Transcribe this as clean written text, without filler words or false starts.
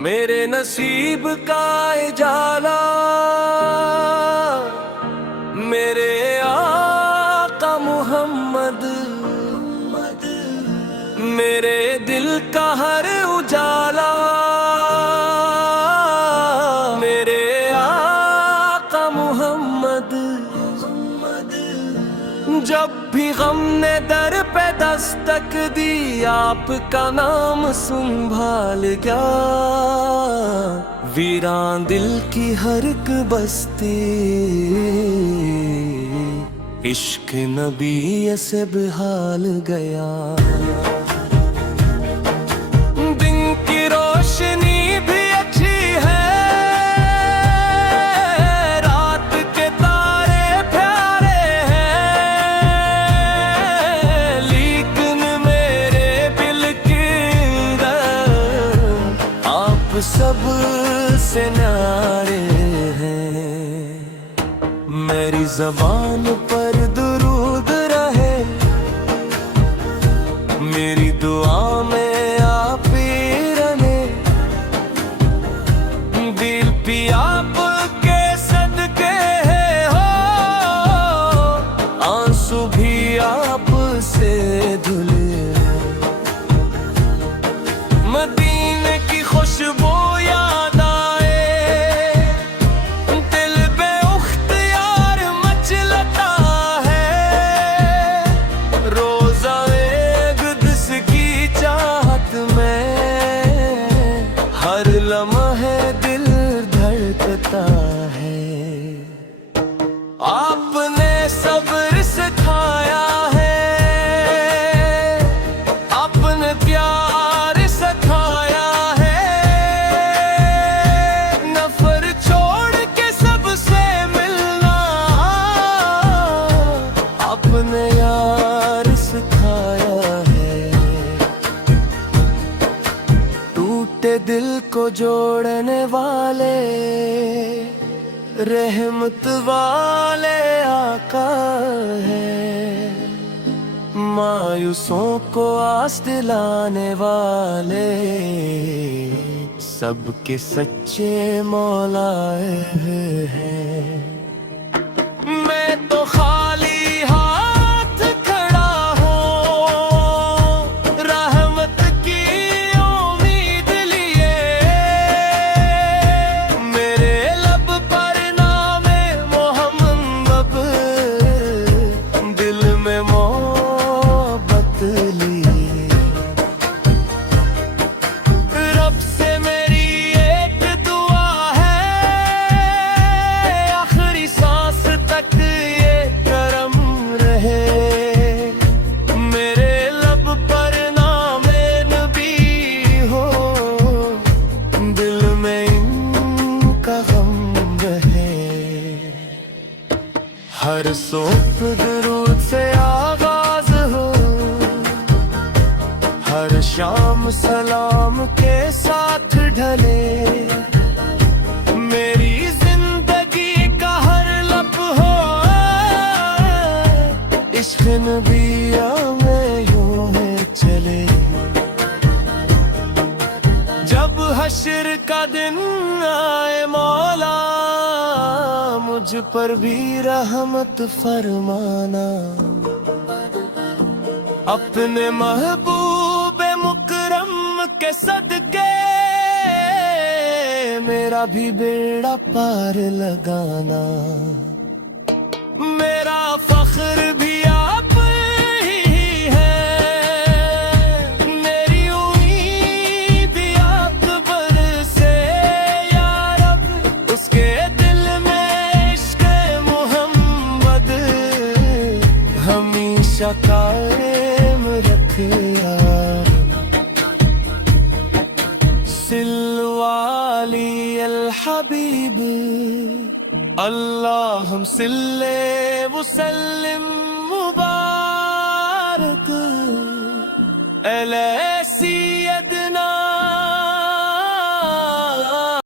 मेरे नसीब का उजाला, मेरे आका मोहम्मद, मेरे दिल का हर उजाला, मेरे आका मोहम्मद। जब भी गम ने दर पे दस्तक दी, आपका नाम संभाल गया। वीरान दिल की हर एक बस्ती, इश्क नबी से बेहाल गया। दिन की रोशनी भी अच्छी है, रात के तारे प्यारे हैं, लेकिन मेरे दिल के अंदर आप सब से न्यारे हैं। मेरी ज़बान पर दुरूद रहे, मेरी दुआ में आप ही रहे। दिल भी आपके सदके हो, आंसू भी आपसे धुले। मदीने की खुशबू याद आए, दिल बेउख्तियार मचलता है। रोज़ाए क़ुद्स की चाहत में हर लम्हे दिल धड़कता है। आपने सब्र सिखाया है, आपने प्यार सिखाया है। नफर छोड़ के सबसे मिलना, आपने यार सिखाया है। टूटे दिल को जोड़ने वाले, रहमत वाले आका है। मायूसों को आस दिलाने वाले, सबके सच्चे मौला हैं। मैं तो खाली हाथ खड़ा हूँ, रहमत की उम्मीद लिए। मेरे लब पर नामे मोहम्मद, दिल में मोहब्बत लिए। रब से मेरी एक दुआ है, आखिरी सांस तक ये करम रहे। मेरे लब पर नामे नबी हो, दिल में इनका गम रहे। हर सुबह दुरूद से आगाज हो, हर शाम सलाम के साथ ढले। मेरी जिंदगी का हर लम्हा इश्क नबिया में यूं है चले। जब हश्र का दिन आए मौला, मुझ पर भी रहमत फरमाना। अपने महबूब मुकरम के सदके, मेरा भी बेड़ा पार लगाना। मेरा फख्र भी आप ही है, मेरी उम्मीद भी आप पर से। या रब उसके दिल में इश्क मोहम्मद, हमेशा कायम रख यार। सिलवाली अल हबीब, अल्लाहुम सल्ले वसल्लिम मुबारक अलैहि।